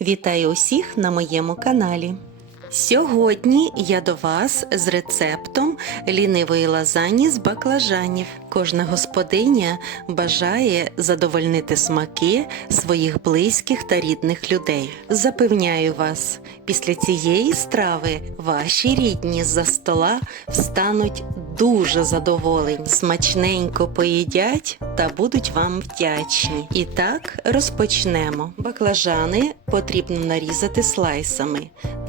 Вітаю усіх на моєму каналі. Сьогодні я до вас з рецептом лінивої лазані з баклажанів. Кожна господиня бажає задовольнити смаки своїх близьких та рідних людей. Запевняю вас, після цієї страви ваші рідні з-за стола встануть дуже задоволені, смачненько поїдять та будуть вам вдячні. І так розпочнемо. Баклажани потрібно нарізати слайсами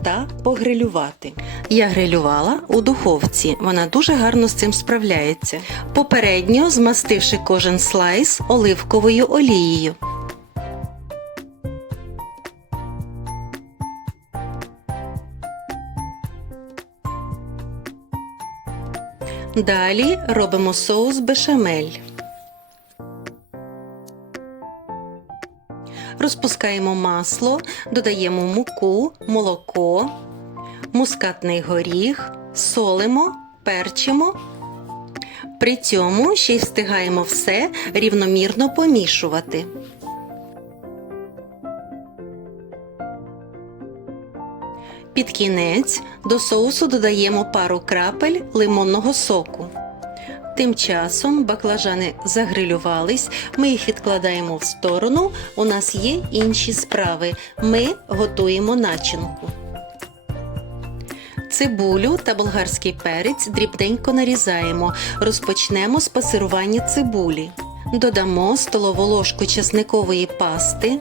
та погрилювати. Я грилювала у духовці, вона дуже гарно з цим справляється. Попередньо змастивши кожен слайс оливковою олією. Далі робимо соус бешамель. Розпускаємо масло, додаємо муку, молоко, мускатний горіх, солимо, перчимо. При цьому ще й встигаємо все рівномірно помішувати. Під кінець до соусу додаємо пару крапель лимонного соку. Тим часом баклажани загрилювались, ми їх відкладаємо в сторону. У нас є інші справи. Ми готуємо начинку. Цибулю та болгарський перець дрібненько нарізаємо. Розпочнемо з пасирування цибулі. Додамо столову ложку чесникової пасти.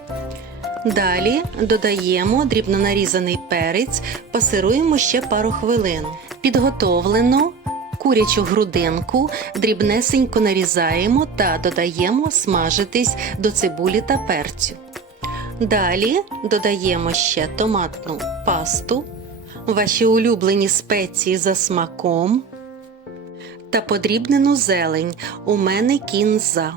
Далі додаємо дрібно нарізаний перець, пасируємо ще пару хвилин. Підготовлено курячу грудинку дрібнесенько нарізаємо та додаємо смажитись до цибулі та перцю. Далі додаємо ще томатну пасту, ваші улюблені спеції за смаком та подрібнену зелень. У мене кінза.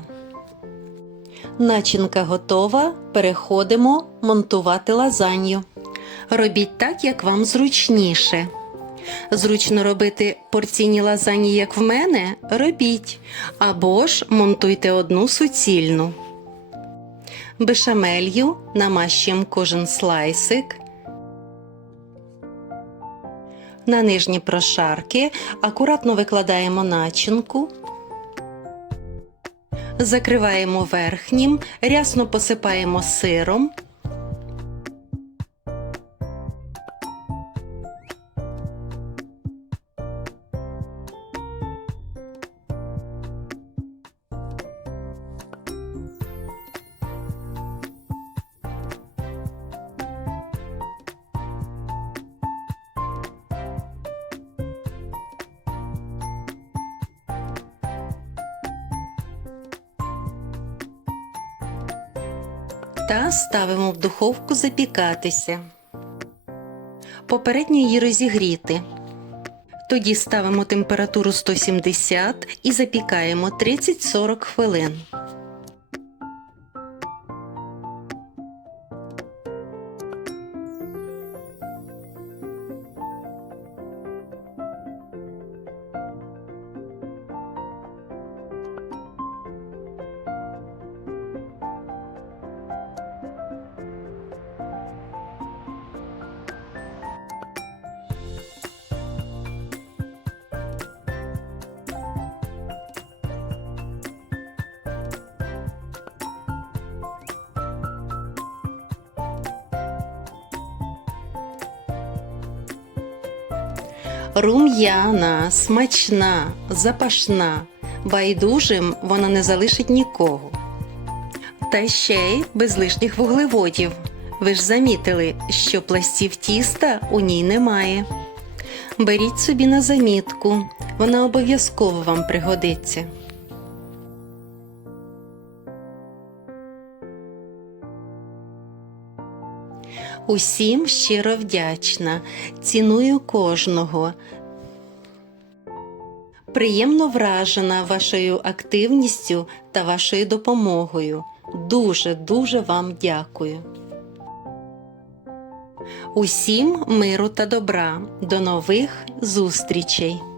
Начинка готова. Переходимо монтувати лазанью. Робіть так, як вам зручніше. Зручно робити порційні лазані, як в мене, робіть. Або ж монтуйте одну суцільну. Бешамелью намащуємо кожен слайсик. На нижні прошарки акуратно викладаємо начинку. Закриваємо верхнім, рясно посипаємо сиром. Та ставимо в духовку запікатися. Попередньо її розігріти. Тоді ставимо температуру 170 і запікаємо 30-40 хвилин. Рум'яна, смачна, запашна, байдужим вона не залишить нікого. Та ще й без лишніх вуглеводів. Ви ж замітили, що пластів тіста у ній немає. Беріть собі на замітку, вона обов'язково вам пригодиться. Усім щиро вдячна, ціную кожного. Приємно вражена вашою активністю та вашою допомогою. Дуже дуже вам дякую. Усім миру та добра. До нових зустрічей!